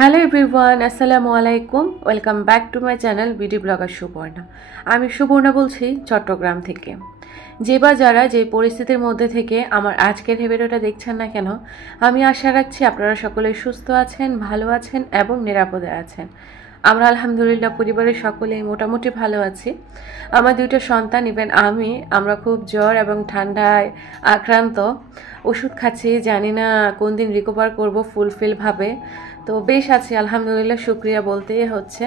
Hello everyone, আসসালামু আলাইকুম। Welcome back to my channel BD blogger Subarna. আমি সুবর্ণা বলছি চট্টগ্রাম থেকে। যে বা যারা যে পরিস্থিতির মধ্যে থেকে আমার আজকের ভিডিওটা দেখছেন না কেন, আমি আশা রাখছি আপনারা সকলেই সুস্থ আছেন, ভালো আছেন এবং নিরাপদে আছেন। আমরা আলহামদুলিল্লাহ পরিবারের সকলেই মোটামুটি ভালো আছি। আমার দুইটা সন্তান ইভেন আমরা খুব জ্বর এবং ঠান্ডায় আক্রান্ত। ওষুধ খাচ্ছি, জানি না কোন দিন রিকভার করব ফুলফিলভাবে। তো বেশ আছি আলহামদুলিল্লাহ, শুক্রিয়া বলতেই হচ্ছে।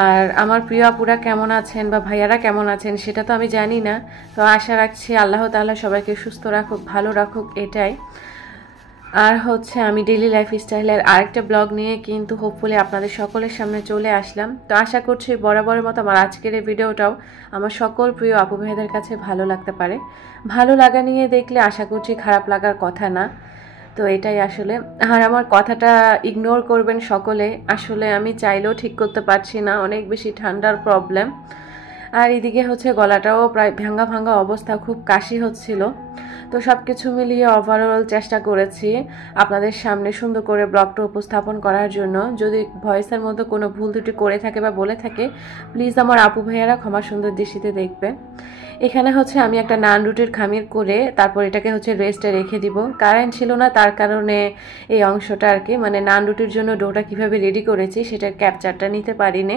আর আমার প্রিয় আপুরা কেমন আছেন বা ভাইয়ারা কেমন আছেন সেটা তো আমি জানি না। তো আশা রাখছি আল্লাহ তাআলা সবাইকে সুস্থ রাখুক, ভালো রাখুক, এটাই। আর আমি ডেইলি লাইফ স্টাইলের আরেকটা ব্লগ নিয়ে কিন্তু হোপফুলি আপনাদের সকলের সামনে চলে আসলাম। তো আশা করছি বরাবরের মতো আমার আজকের এই ভিডিওটাও আমার সকল প্রিয় আপু ভাইদের কাছে ভালো লাগতে পারে। ভালো লাগা নিয়ে দেখলে আশা করছি খারাপ লাগার কথা না। তো এটাই আসলে। আর আমার কথাটা ইগনোর করবেন সকলে, আসলে আমি চাইলেও ঠিক করতে পারছি না, অনেক বেশি ঠান্ডার প্রবলেম। আর এদিকে গলাটাও প্রায় ভাঙা ভাঙা অবস্থা, খুব কাশি হচ্ছিল। তো সব কিছু মিলিয়ে ওভারঅল চেষ্টা করেছি আপনাদের সামনে সুন্দর করে ব্লগটা উপস্থাপন করার জন্য। যদি ভয়েসের মধ্যে কোনো ভুল ত্রুটি করে থাকে বা বলে থাকে, প্লিজ আমার আপু ভাইয়ারা ক্ষমা সুন্দর দৃষ্টিতে দেখবেন। এখানে আমি একটা নান রুটির খামির করে তারপর এটাকে রেস্টে রেখে দিব। কারেন্ট ছিল না, তার কারণে এই অংশটা আর কি, মানে নান রুটির জন্য ডোটা কিভাবে রেডি করেছি সেটার ক্যাপচারটা নিতে পারিনি।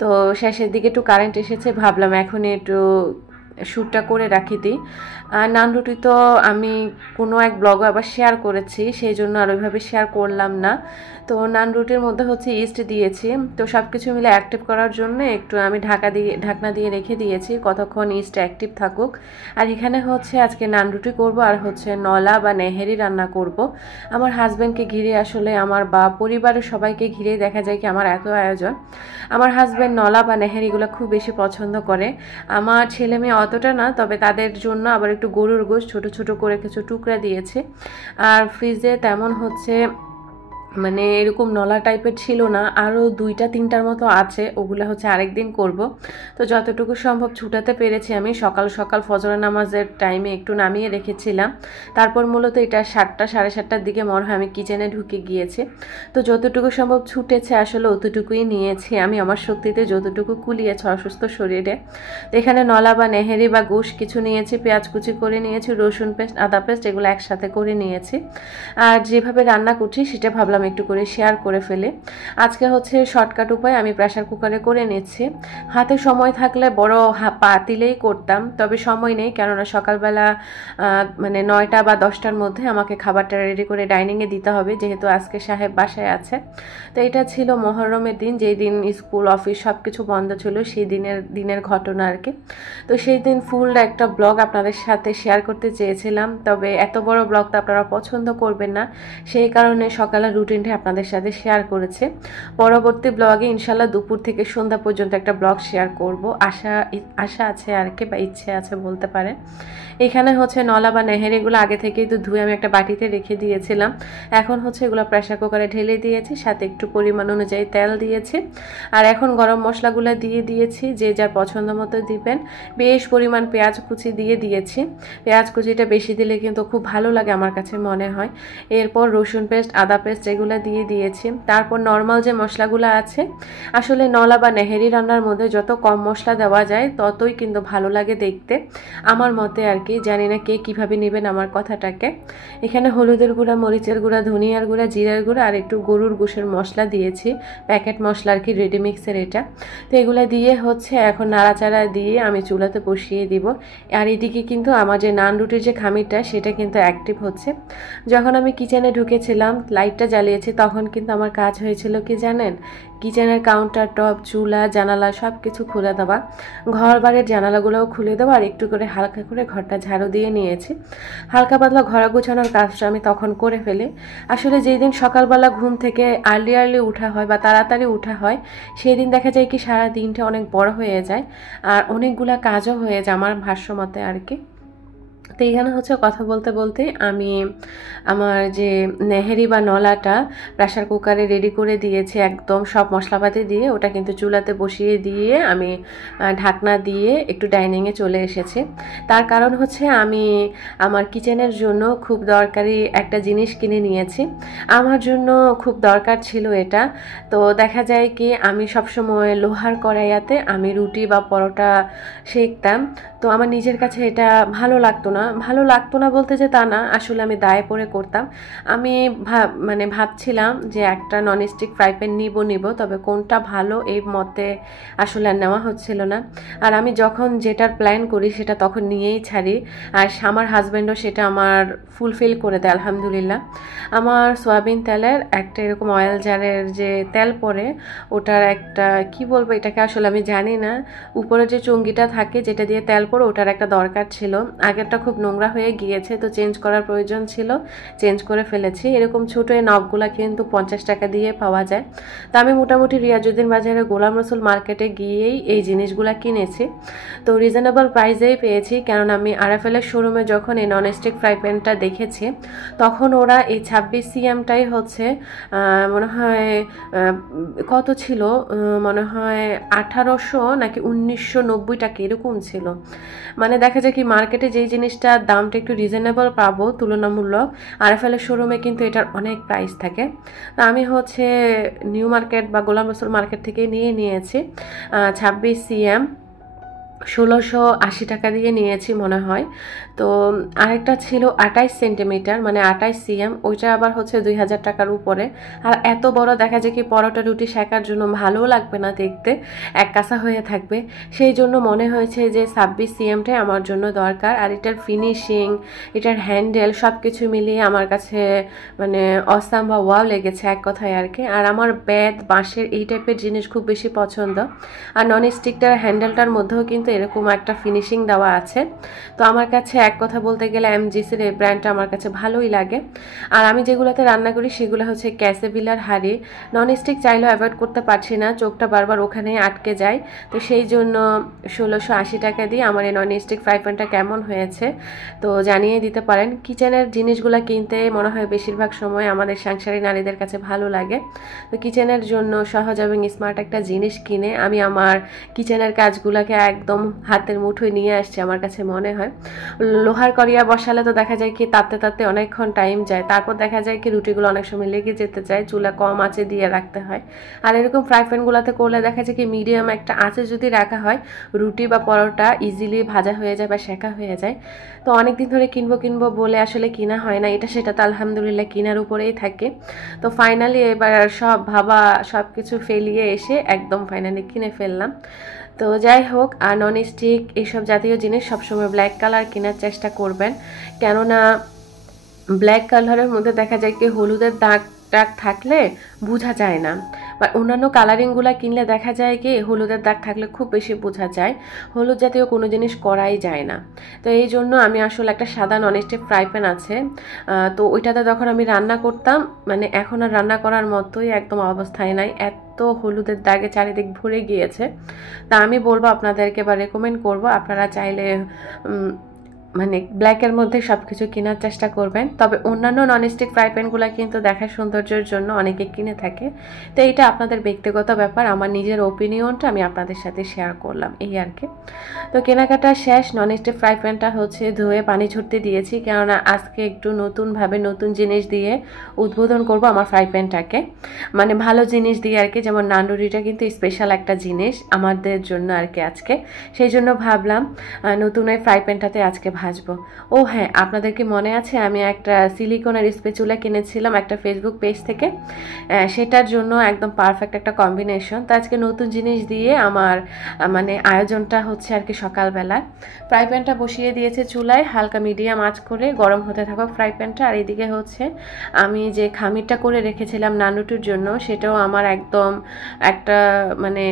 তো শেষের দিকে একটু কারেন্ট এসেছে, ভাবলাম এখনই একটু শ্যুটটা করে রাখি দিই। আর নান রুটি তো আমি কোনো এক ব্লগে আবার শেয়ার করেছি, সেই জন্য আর ওইভাবে শেয়ার করলাম না। তো নান রুটির মধ্যে ইস্ট দিয়েছি। তো সব কিছু মিলে অ্যাক্টিভ করার জন্য একটু আমি ঢাকনা দিয়ে রেখে দিয়েছি, কতক্ষণ ইস্ট অ্যাক্টিভ থাকুক। আর এখানে আজকে নান রুটি করবো আর নলা বা নেহেরি রান্না করব। আমার হাজব্যান্ডকে ঘিরে, আসলে আমার বা পরিবারের সবাইকে ঘিরে দেখা যায় কি আমার এত আয়োজন। আমার হাজব্যান্ড নলা বা নেহেরিগুলো খুব বেশি পছন্দ করে। আমার ছেলে মেয়ে অতটা না, তবে তাদের জন্য আবার একটু গরুর গোশত ছোট ছোট করে কিছু টুকরা দিয়েছে। আর ফ্রিজে তেমন মানে এরকম নলা টাইপের ছিল না, আরও 2-3টার মতো আছে, ওগুলো আরেকদিন করব। তো যতটুকু সম্ভব ছুটাতে পেরেছি। আমি সকাল সকাল ফজরের নামাজের টাইমে একটু নামিয়ে রেখেছিলাম, তারপর মূলত এটা 7টা সাড়ে 7টার দিকে মনে হয় আমি কিচেনে ঢুকে গিয়েছি। তো যতটুকু সম্ভব ছুটেছে আসলে অতটুকুই নিয়েছি আমি, আমার শক্তিতে যতটুকু কুলিয়েছে অসুস্থ শরীরে। তো এখানে নলা বা নেহেরি বা গোশ কিছু নিয়েছি, পেঁয়াজ কুচি করে নিয়েছি, রসুন পেস্ট, আদা পেস্ট, এগুলো একসাথে করে নিয়েছি। আর যেভাবে রান্না করছি সেটা ভাবলাম একটু করে শেয়ার করে ফেলে। আজকে শর্টকাট উপায়, আমি প্রেসার কুকারে করে নিচ্ছি। হাতে সময় থাকলে বড় পাতিলেই করতাম, তবে সময় নেই, কেননা সকালবেলা মানে 9টা বা 10টার মধ্যে আমাকে খাবারটা রেডি করে ডাইনিংয়ে দিতে হবে, যেহেতু আজকে সাহেব বাসায় আছে। তো এটা ছিল মহরমের দিন, যেই দিন স্কুল অফিস সব কিছু বন্ধ ছিল, সেই দিনের ঘটনা আর কি। তো সেই দিন ফুল একটা ব্লগ আপনাদের সাথে শেয়ার করতে চেয়েছিলাম, তবে এত বড় ব্লগ তো আপনারা পছন্দ করবেন না, সেই কারণে সকালের রুটিনটা আপনাদের সাথে শেয়ার করেছে। পরবর্তী ব্লগে ইনশাল্লাহ দুপুর থেকে সন্ধ্যা পর্যন্ত একটা ব্লগ শেয়ার করব, আশা আছে আর কি, বা ইচ্ছে আছে বলতে পারেন। এখানে নলা বা নেহেরিগুলো আগে থেকেই তো ধুয়ে আমি একটা বাটিতে রেখে দিয়েছিলাম। এখন এগুলো প্রেসার কুকারে ঢেলে দিয়েছি, সাথে একটু পরিমাণ অনুযায়ী তেল দিয়েছি। আর এখন গরম মশলাগুলো দিয়ে দিয়েছি, যে যার পছন্দ মতো দিবেন। বেশ পরিমাণ পেঁয়াজ কুচি দিয়ে দিয়েছি, পেঁয়াজ কুচিটা বেশি দিলে কিন্তু খুব ভালো লাগে আমার কাছে মনে হয়। এরপর রসুন পেস্ট, আদা পেস্ট এগুলো দিয়ে দিয়েছি। তারপর নর্মাল যে মশলাগুলো আছে, আসলে নলা বা নেহেরি রান্নার মধ্যে যত কম মশলা দেওয়া যায় ততই কিন্তু ভালো লাগে দেখতে, আমার মতে আর কি। জানি না কে কীভাবে নেবেন আমার কথাটাকে। এখানে হলুদের গুঁড়া, মরিচের গুঁড়া, ধনিয়ার গুঁড়া, জিরার গুঁড়া আর একটু গরুর গোশের মশলা দিয়েছি, প্যাকেট মশলা আর কি, রেডি মিক্সের এটা। তো এগুলো দিয়ে এখন নাড়াচাড়া দিয়ে আমি চুলাতে বসিয়ে দিব। আর এদিকে কিন্তু আমার যে নান রুটির যে খামিরটা সেটা কিন্তু অ্যাক্টিভ হচ্ছে। যখন আমি কিচেনে ঢুকেছিলাম, লাইটটা জ্বালিয়েছি, তখন কিন্তু আমার কাজ হয়েছিল কি জানেন, কিচেনের কাউন্টার টপ, চুলা, জানালা সব কিছু খুলে দেওয়া, ঘর বাড়ির জানালাগুলোও খুলে দেওয়া, আর একটু করে হালকা করে ঘরটা ঝাড়ু দিয়ে নিয়েছি। হালকা পাতলা ঘর গোছানোর কাজটা আমি তখন করে ফেলি। আসলে যেই দিন সকালবেলা ঘুম থেকে আর্লি উঠা হয় বা তাড়াতাড়ি উঠা হয়, সেই দিন দেখা যায় কি সারা দিনটা অনেক বড় হয়ে যায় আর অনেকগুলা কাজও হয়ে যায় আমার ভাষ্য মতে আর কি। তো এখানে হচ্ছে কথা বলতে বলতে আমি আমার যে নেহেরি বা নলাটা প্রেশার কুকারে রেডি করে দিয়েছি, একদম সব মশলাপাতি দিয়ে ওটা কিন্তু চুলাতে বসিয়ে দিয়ে আমি ঢাকনা দিয়ে একটু ডাইনিংয়ে চলে এসেছি। তার কারণ হচ্ছে আমি আমার কিচেনের জন্য খুব দরকারি একটা জিনিস কিনে নিয়েছি, আমার জন্য খুব দরকার ছিল এটা। তো দেখা যায় কি আমি সবসময় লোহার কড়াইয়াতে আমি রুটি বা পরোটা সেঁকতাম, তো আমার নিজের কাছে এটা ভালো লাগতো না বলতে যে তা না, আসলে আমি দায়ে পড়ে করতাম। আমি ভাবছিলাম যে একটা ননস্টিক ফ্রাই প্যান নিব, তবে কোনটা ভালো এই মতে আসলে আর নেওয়া হচ্ছিল না। আর আমি যখন যেটার প্ল্যান করি সেটা তখন নিয়েই ছাড়ি, আর আমার হাজব্যান্ডও সেটা আমার ফুলফিল করে দেয় আলহামদুলিল্লাহ। আমার সয়াবিন তেলের একটা এরকম অয়েল জারের যে তেল পরে ওটার একটা কি বলবো এটাকে আসলে আমি জানি না, উপরে যে চুঙ্গিটা থাকে যেটা দিয়ে তেল পরে ওটার একটা দরকার ছিল। আগেরটা খুব নোংরা হয়ে গিয়েছে, তো চেঞ্জ করার প্রয়োজন ছিল, চেঞ্জ করে ফেলেছি। এরকম ছোটো এই নবগুলা কিন্তু 50 টাকা দিয়ে পাওয়া যায়। তো আমি মোটামুটি রিয়াজউদ্দিন বাজারে গোলাম রসুল মার্কেটে গিয়েই এই জিনিসগুলো কিনেছি, তো রিজনেবল প্রাইসেই পেয়েছি। কারণ আমি আরএফএলের শোরুমে যখন এই ননস্টিক ফ্রাই প্যানটা দেখেছি তখন ওরা এই 26 সিএমটাই হচ্ছে মনে হয় কত ছিল, মনে হয় 1800 নাকি 1990 টাকা এরকম ছিল। মানে দেখা যায় কি মার্কেটে যেই জিনিসটার দামটা একটু রিজনেবল পাবো তুলনামূলক, আরএফএলের শোরুমে কিন্তু এটার অনেক প্রাইস থাকে। তো আমি হচ্ছে নিউ মার্কেট বা গোলাম রসুল মার্কেট থেকে নিয়েছি 26 সিএম 1680 টাকা দিয়ে নিয়েছি মনে হয়। তো আরেকটা ছিল 28 সেন্টিমিটার মানে 28 সিএম, ওইটা আবার হচ্ছে 2000 টাকার উপরে। আর এত বড় দেখা যায় কি পরোটা রুটি শেখার জন্য ভালোও লাগবে না দেখতে, এক কাঁচা হয়ে থাকবে। সেই জন্য মনে হয়েছে যে 26 সিএমটাই আমার জন্য দরকার। আর এটার ফিনিশিং, এটার হ্যান্ডেল সব কিছু মিলিয়ে আমার কাছে মানে অসাম বা ওয়াও লেগেছে এক কথায় আর কি। আর আমার বেত বাঁশের এই টাইপের জিনিস খুব বেশি পছন্দ। আর নন স্টিকটার হ্যান্ডেলটার মধ্যেও কিন্তু এরকম একটা ফিনিশিং দেওয়া আছে। তো আমার কাছে এক কথা বলতে গেলে এমজিসির এই ব্র্যান্ডটা আমার কাছে ভালোই লাগে। আর আমি যেগুলোতে রান্না করি সেগুলো হচ্ছে ক্যাসেভিলার হাঁড়ি। নন স্টিক চাইলেও অ্যাভয়েড করতে পারছি না, চোখটা বারবার ওখানেই আটকে যায়। তো সেই জন্য 1680 টাকা দিয়ে আমার এই নন স্টিক ফ্রাই প্যানটা কেমন হয়েছে তো জানিয়ে দিতে পারেন। কিচেনের জিনিসগুলো কিনতে মনে হয় বেশিরভাগ সময় আমাদের সাংসারিক নারীদের কাছে ভালো লাগে। তো কিচেনের জন্য সহজ এবং স্মার্ট একটা জিনিস কিনে আমি আমার কিচেনের কাজগুলোকে একদম হাতের মুঠোয় নিয়ে আসছে আমার কাছে মনে হয়। লোহার কড়াইয়া বসালে তো দেখা যায় কি তাতে অনেকক্ষণ টাইম যায়, তারপর দেখা যায় কি রুটিগুলো অনেক সময় লেগে যেতে চায়, চুলা কম আঁচে দিয়ে রাখতে হয়। আর এরকম ফ্রাই প্যানগুলোতে করলে দেখা যায় কি মিডিয়াম একটা আঁচে যদি রাখা হয় রুটি বা পরোটা ইজিলি ভাজা হয়ে যায় বা সেকা হয়ে যায়। তো অনেকদিন ধরে কিনবো বলে আসলে কিনা হয় না, এটা সেটা তো আলহামদুলিল্লাহ কিনার উপরেই থাকে। তো ফাইনালি এবার সব কিছু ফেলিয়ে এসে একদম ফাইনালি কিনে ফেললাম। তো যাই হোক, আর নন স্টিক এইসব জাতীয় জিনিস সবসময় ব্ল্যাক কালার কেনার চেষ্টা করবেন, কেননা ব্ল্যাক কালারের মধ্যে দেখা যায় কি হলুদের দাগ থাকলে বোঝা যায় না, বা অন্যান্য কালারিংগুলো কিনলে দেখা যায় কি হলুদের দাগ থাকলে খুব বেশি বোঝা যায়, হলুদ জাতীয় কোনো জিনিস করাই যায় না। তো এই জন্য আমি আসলে একটা সাদা ননস্টিক ফ্রাই প্যান আছে, তো ওইটাতে যখন আমি রান্না করতাম মানে এখন আর রান্না করার মতোই একদম অবস্থায় নাই, এত হলুদের দাগে চারিদিক ভরে গিয়েছে। তা আমি বলবো আপনাদেরকে বা রেকমেন্ড করবো আপনারা চাইলে মানে ব্ল্যাকের মধ্যে সব কিছু কেনার চেষ্টা করবেন। তবে অন্যান্য ননস্টিক ফ্রাই প্যানগুলো কিন্তু দেখার সৌন্দর্যের জন্য অনেকে কিনে থাকে, তো এইটা আপনাদের ব্যক্তিগত ব্যাপার, আমার নিজের ওপিনিয়নটা আমি আপনাদের সাথে শেয়ার করলাম এই আর কি। তো কেনাকাটা শেষ, ননস্টিক ফ্রাই প্যানটা হচ্ছে ধুয়ে পানি ঝরতে দিয়েছি, কেননা আজকে একটু নতুনভাবে নতুন জিনিস দিয়ে উদ্বোধন করব আমার ফ্রাই প্যানটাকে, মানে ভালো জিনিস দিয়ে আর কি। যেমন নানডুরিটা কিন্তু স্পেশাল একটা জিনিস আমাদের জন্য আর কি আজকে, সেই জন্য ভাবলাম নতুন এই ফ্রাই প্যানটাতে আজকে ভাজবো। ও হ্যাঁ, আপনাদেরকে মনে আছে আমি একটা সিলিকনের স্প্যাচুলা কিনেছিলাম একটা ফেসবুক পেজ থেকে, সেটার জন্য একদম পারফেক্ট একটা কম্বিনেশন। তো আজকে নতুন জিনিস দিয়ে আমার মানে আয়োজনটা হচ্ছে আর কি। সকালবেলা ফ্রাই প্যানটা বসিয়ে দিয়েছে চুলায়, হালকা মিডিয়াম আঁচ করে গরম হতে থাকো ফ্রাই প্যানটা। আর এদিকে হচ্ছে আমি যে খামিরটা করে রেখেছিলাম নানরুটির জন্য সেটাও আমার একদম একটা মানে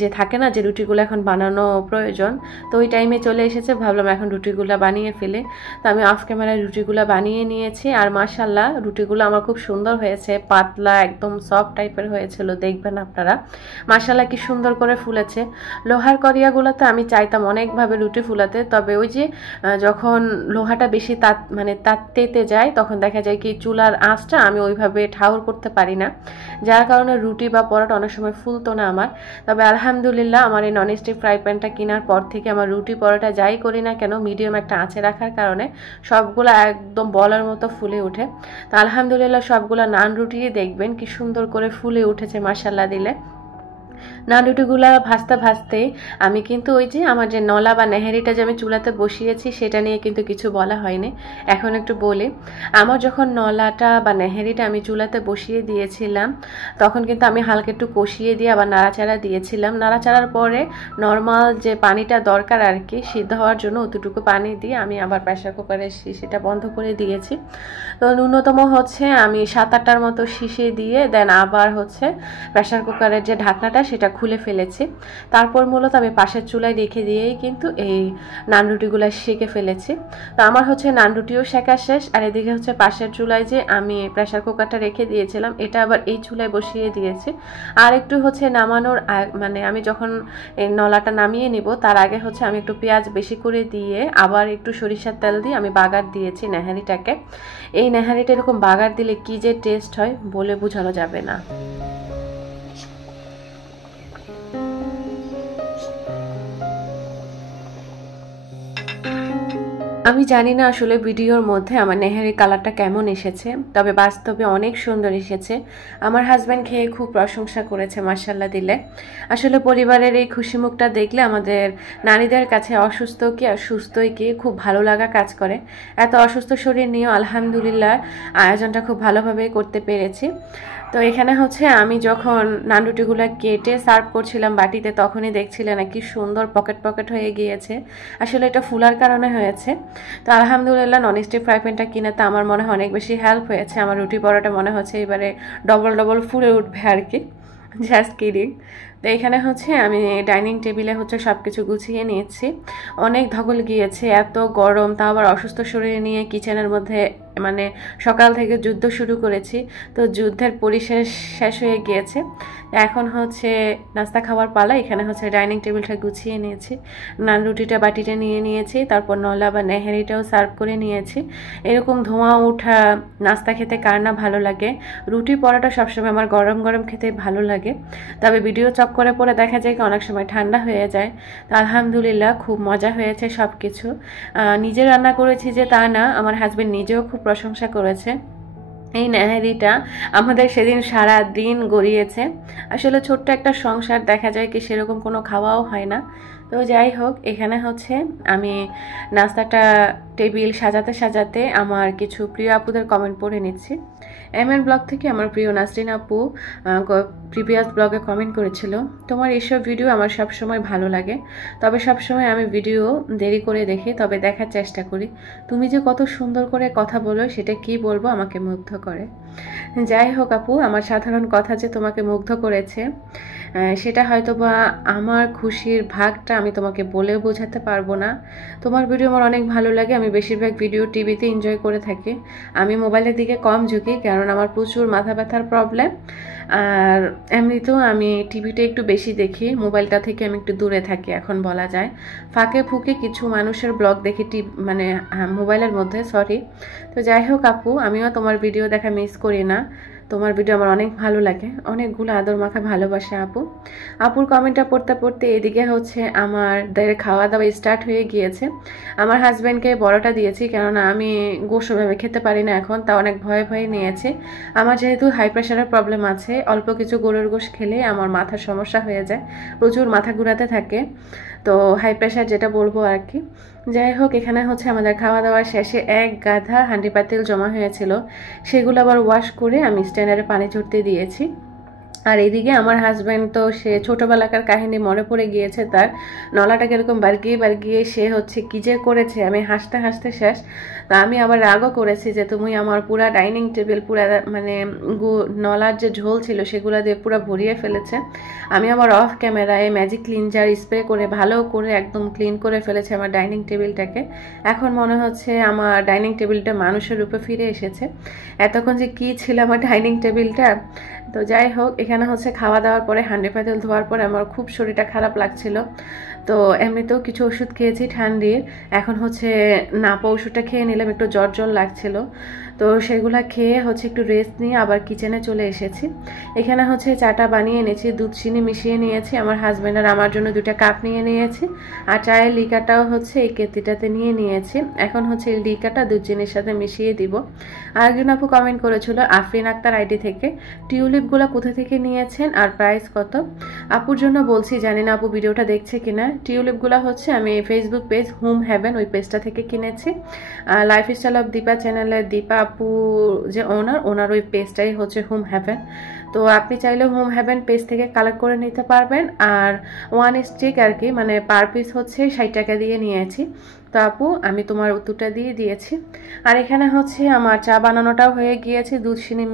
যে থাকে না যে রুটিগুলো এখন বানানো প্রয়োজন, তো ওই টাইমে চলে এসেছে। ভাবলাম এখন রুটিগুলো রুটিগুলো বানিয়ে ফেলে। তো আমি অফ ক্যামেরায় রুটিগুলো বানিয়ে নিয়েছি। আর মাশাআল্লাহ রুটিগুলো আমার খুব সুন্দর হয়েছে, পাতলা একদম সফট টাইপের হয়েছিল, দেখবেন আপনারা। মাশাআল্লাহ কি সুন্দর করে ফুলেছে। লোহার কড়িয়াগুলোতে আমি চাইতাম অনেকভাবে রুটি ফুলাতে, তবে ওই যে যখন লোহাটা বেশি তাতেতে যায় তখন দেখা যায় কি চুলার আঁচটা আমি ওইভাবে ঠাউর করতে পারি না, যার কারণে রুটি বা পরোটা অনেক সময় ফুলতো না আমার। তবে আলহামদুলিল্লাহ আমার এই ননস্টিক ফ্রাই প্যানটা কেনার পর থেকে আমার রুটি পরোটা যাই করি না কেন মিডিয়াম একটা আঁচে রাখার কারণে সবগুলো একদম বলার মতো ফুলে ওঠে। তো আলহামদুলিল্লাহ সবগুলো নান রুটিই দেখবেন কি সুন্দর করে ফুলে উঠেছে মাশাআল্লাহ দিলে। নান রুটিগুলা ভাজতে ভাজতে আমি কিন্তু ওই যে আমার যে নলা বা নেহারিটা যে আমি চুলাতে বসিয়েছি সেটা নিয়ে কিন্তু কিছু বলা হয়নি, এখন একটু বলি। আমার যখন নলাটা বা নেহারিটা আমি চুলাতে বসিয়ে দিয়েছিলাম তখন কিন্তু আমি হালকা একটু কষিয়ে দিয়ে আবার নাড়াচাড়া দিয়েছিলাম। নাড়াচাড়ার পরে নর্মাল যে পানিটা দরকার আর কি সিদ্ধ হওয়ার জন্য অতটুকু পানি দিয়ে আমি আবার প্রেসার কুকারের শিশিটা বন্ধ করে দিয়েছি। তো ন্যূনতম হচ্ছে আমি 7-8টার মতো শিশি দিয়ে দেন আবার হচ্ছে প্রেসার কুকারের যে ঢাকনাটা সেটা খুলে ফেলেছি। তারপর মূলত আমি পাশের চুলায় রেখে দিয়েই কিন্তু এই নান রুটিগুলো সেঁকে ফেলেছি। তো আমার হচ্ছে নান রুটিও সেঁকা শেষ, আর এদিকে হচ্ছে পাশের চুলায় যে আমি প্রেসার কুকারটা রেখে দিয়েছিলাম এটা আবার এই চুলায় বসিয়ে দিয়েছি। আর একটু হচ্ছে নামানোর মানে আমি যখন এই নলাটা নামিয়ে নিব তার আগে হচ্ছে আমি একটু পেঁয়াজ বেশি করে দিয়ে আবার একটু সরিষার তেল দিয়ে আমি বাগার দিয়েছি নেহারিটাকে। এই নেহারিটা এরকম বাগার দিলে কি যে টেস্ট হয় বলে বোঝানো যাবে না। আমি জানি না আসলে ভিডিওর মধ্যে আমার নেহারি কালারটা কেমন এসেছে, তবে বাস্তবে অনেক সুন্দর এসেছে। আমার হাজব্যান্ড খেয়ে খুব প্রশংসা করেছে মাশাআল্লাহ দিলে। আসলে পরিবারের এই খুশি মুখটা দেখলে আমাদের নারীদের কাছে অসুস্থ কি আর সুস্থই কি খুব ভালো লাগা কাজ করে। এত অসুস্থ শরীর নিয়েও আলহামদুলিল্লাহ আয়োজনটা খুব ভালোভাবে করতে পেরেছি। তো এখানে হচ্ছে আমি যখন নান রুটিগুলো কেটে সার্ভ করছিলাম বাটিতে তখনই দেখছিলেন কি সুন্দর পকেট পকেট হয়ে গিয়েছে। আসলে এটা ফুলার কারণে হয়েছে। তো আলহামদুলিল্লাহ ননস্টিক ফ্রাই প্যানটা কিনেতে আমার মনে হয় অনেক বেশি হেল্প হয়েছে। আমার রুটি পরোটা মনে হচ্ছে এবারে ডবল ডবল ফুলে উঠবে আর কি, জাস্ট কিডিং। তো এখানে হচ্ছে আমি ডাইনিং টেবিলে হচ্ছে সব কিছু গুছিয়ে নিয়েছি। অনেক ধকল গিয়েছে, এত গরম, তা আবার অসুস্থ শরীর নিয়ে কিচেনের মধ্যে মানে সকাল থেকে যুদ্ধ শুরু করেছি। তো যুদ্ধের পরিশেষ শেষ হয়ে গিয়েছে। এখন হচ্ছে নাস্তা খাওয়ার পালা। এখানে হচ্ছে ডাইনিং টেবিলটা গুছিয়ে নিয়েছি, নান রুটিটা বাটিতে নিয়ে নিয়েছি, তারপর নলা বা নেহারিটাও সার্ভ করে নিয়েছি। এরকম ধোঁয়া ওঠা নাস্তা খেতে কার না ভালো লাগে। রুটি পরোটা সবসময় আমার গরম গরম খেতে ভালো লাগে, তবে ভিডিও চক্করে পরে দেখা যায় কি অনেক সময় ঠান্ডা হয়ে যায়। তো আলহামদুলিল্লাহ খুব মজা হয়েছে সব কিছু। নিজে রান্না করেছি যে তা না, আমার হাজবেন্ড নিজেও খুব প্রশংসা করেছে। এই নেহারিটা আমাদের সেদিন সারা দিন গড়িয়েছে। আসলে ছোট্ট একটা সংসার, দেখা যায় কি সেরকম কোনো খাওয়াও হয় না। তো যাই হোক, এখানে হচ্ছে আমি নাস্তাটা টেবিল সাজাতে সাজাতে আমার কিছু প্রিয় আপুদের কমেন্ট পড়ে নিচ্ছি। MN ব্লগ থেকে আমার প্রিয় নাসরিন আপু প্রিভিয়াস ব্লগে কমেন্ট করেছিল, তোমার এইসব ভিডিও আমার সবসময় ভালো লাগে, তবে সবসময় আমি ভিডিও দেরি করে দেখি, তবে দেখার চেষ্টা করি। তুমি যে কত সুন্দর করে কথা বলো সেটা কি বলবো, আমাকে মুগ্ধ করে। যাই হোক আপু, আমার সাধারণ কথা যে তোমাকে মুগ্ধ করেছে সেটা হয়তো বা আমার খুশির ভাগটা আমি তোমাকে বলেও বোঝাতে পারবো না। তোমার ভিডিও আমার অনেক ভালো লাগে। আমি বেশিরভাগ ভিডিও টিভিতে এনজয় করে থাকি। আমি মোবাইলের দিকে কম ঝুঁকি, কারণ আমার প্রচুর মাথা ব্যথার প্রবলেম। আর এমনিতেও আমি টিভিতে একটু বেশি দেখি, মোবাইলটা থেকে আমি একটু দূরে থাকি এখন বলা যায়। ফাঁকে ফুঁকে কিছু মানুষের ব্লগ দেখি মানে মোবাইলের মধ্যে, সরি। তো যাই হোক আপু, আমিও তোমার ভিডিও দেখা মিস করি না। তোমার ভিডিও আমার অনেক ভালো লাগে, অনেকগুলো আদর মাখা ভালোবাসা আপু। আপুর কমেন্টটা পড়তে পড়তে এদিকে হচ্ছে আমাদের খাওয়া দাওয়া স্টার্ট হয়ে গিয়েছে। আমার হাজব্যান্ডকে বড়টা দিয়েছি, কেননা আমি গোশভাবে খেতে পারি না এখন, তা অনেক ভয়ে ভয়ে নিয়েছে। আমার যেহেতু হাই প্রেশারের প্রবলেম আছে, অল্প কিছু গরুর গোশ খেলে আমার মাথার সমস্যা হয়ে যায়, প্রচুর মাথা ঘুরাতে থাকে। তো হাই প্রেশার যেটা বলবো আর কি। যাই হোক, এখানে হচ্ছে আমাদের খাওয়া দাওয়া শেষে এক গাধা হাঁড়ি পাতিল জমা হয়েছিল, সেগুলো আবার ওয়াশ করে আমি স্ট্যান্ডারে পানি ঝরতে দিয়েছি। আর এদিকে আমার হাজব্যান্ড তো সে ছোটবেলাকার কাহিনী মনে পড়ে গিয়েছে তার, নলাটাকে এরকম বারগিয়ে বারগিয়ে সে হচ্ছে কি যে করেছে, আমি হাসতে হাসতে শেষ। তা আমি আবার রাগও করেছি যে তুমি আমার পুরা ডাইনিং টেবিল পুরা মানে নলার যে ঝোল ছিল সেগুলো দিয়ে পুরো ভরিয়ে ফেলেছে। আমি আমার অফ ক্যামেরায় ম্যাজিক ক্লিনজার স্প্রে করে ভালো করে একদম ক্লিন করে ফেলেছে আমার ডাইনিং টেবিলটাকে। এখন মনে হচ্ছে আমার ডাইনিং টেবিলটা মানুষের রূপে ফিরে এসেছে। এতক্ষণ যে কি ছিল আমার ডাইনিং টেবিলটা। তো যাই হোক, এখানে হচ্ছে খাওয়া দাওয়ার পরে হাঁড়ি পাতিল ধোয়ার পরে আমার খুব শরীরটা খারাপ লাগছিল। তো এমনিতেও কিছু ওষুধ খেয়েছি ঠান্ডির, এখন হচ্ছে নাপা ওষুধটা খেয়ে নিলাম, একটু জ্বর জ্বর লাগছিল। তো সেগুলা খেয়ে হচ্ছে একটু রেস্ট নিয়ে আবার কিচেনে চলে এসেছি। এখানে হচ্ছে চাটা বানিয়ে এনেছি, দুধ চিনি মিশিয়ে নিয়েছি, আমার হাজব্যান্ড আর আমার জন্য 2টা কাপ নিয়ে নিয়েছি। আর চায়ের লিকাটাও হচ্ছে এই কেতলিটাতে নিয়ে নিয়েছি। এখন হচ্ছে এই লিকাটা দুধ চিনির সাথে মিশিয়ে দিব। আরেকজন আপু কমেন্ট করেছিল আফরিন আক্তার আইডি থেকে, টিউলিপগুলো কোথা থেকে নিয়েছেন আর প্রাইস কত? আপুর জন্য বলছি, জানি না আপু ভিডিওটা দেখছে কিনা। টিউলিপগুলো হচ্ছে আমি ফেসবুক পেজ হোম হেভেন ওই পেজটা থেকে কিনেছি। লাইফস্টাইল অফ দীপা চ্যানেলের দীপা আপু যে ওনার ওই পেজটাই হচ্ছে হোম হেভেন। তো আপনি চাইলে হোম হেভেন পেজ থেকে কালেক্ট করে নিতে পারবেন। আর 1 স্টিক আর কি, মানে পার পিস হচ্ছে 60 টাকা দিয়ে নিয়েছি। তো আপু আমি তোমার উত্তরটা দিয়ে দিয়েছি। আর এখানে হচ্ছে আমার চা বানানোটাও হয়ে গিয়েছে, দুধ চিনি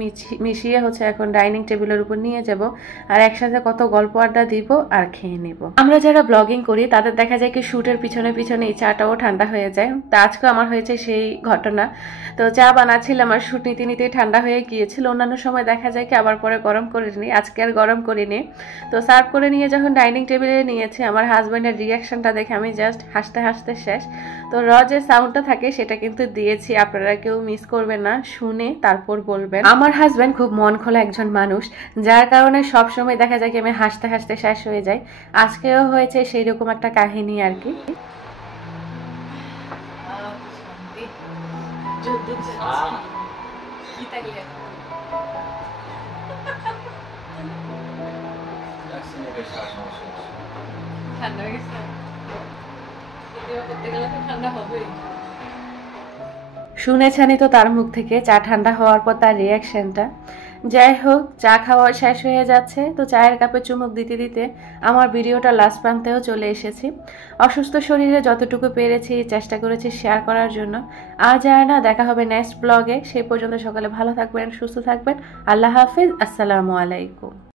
মিশিয়ে হচ্ছে এখন ডাইনিং টেবিলের উপর নিয়ে যাব। আর একসাথে কত গল্প আড্ডা দিব আর খেয়ে নেব। আমরা যারা ব্লগিং করি তাদের দেখা যায় কি শুটের পিছনে পিছনে এই চাটাও ঠান্ডা হয়ে যায়। তো আজকে আমার হয়েছে সেই ঘটনা। তো চা বানাচ্ছিলাম আর শুট নিতে নিতেই ঠান্ডা হয়ে গিয়েছিল। অন্যান্য সময় দেখা যায় কি আবার পরে গরম করে নিই, আজকে আর গরম করিনি। তো সার্ভ করে নিয়ে যখন ডাইনিং টেবিলে নিয়েছে, আমার হাজব্যান্ডের রিয়াকশনটা দেখে আমি জাস্ট হাসতে হাসতে শেষ। তো যে সাউন্ডটা থাকে সেটা কিন্তু দিয়েছি, আপনারা কেউ মিস করবেন না, শুনে তারপর বলবেন। আমার হাজব্যান্ড খুব মন খোলা একজন মানুষ, যার কারণে সব সময় দেখা যায় কি আমি হাসতে হাসতে শেষ হয়ে যাই। আজকেও হয়েছে সেই রকম একটা কাহিনী আর কি। শুনেছেনই তো তার মুখ থেকে চা ঠান্ডা হওয়ার পর তার রিয়াকশনটা। যাই হোক, চা খাওয়া শেষ হয়ে যাচ্ছে। তো চায়ের কাপে চুমুক দিতে দিতে আমার ভিডিওটা লাস্ট প্রান্তেও চলে এসেছি। অসুস্থ শরীরে যতটুকু পেরেছি চেষ্টা করেছি শেয়ার করার জন্য। আজ আর না, দেখা হবে নেক্সট ব্লগে। সেই পর্যন্ত সকালে ভালো থাকবেন, সুস্থ থাকবেন। আল্লাহ হাফিজ, আসসালামু আলাইকুম।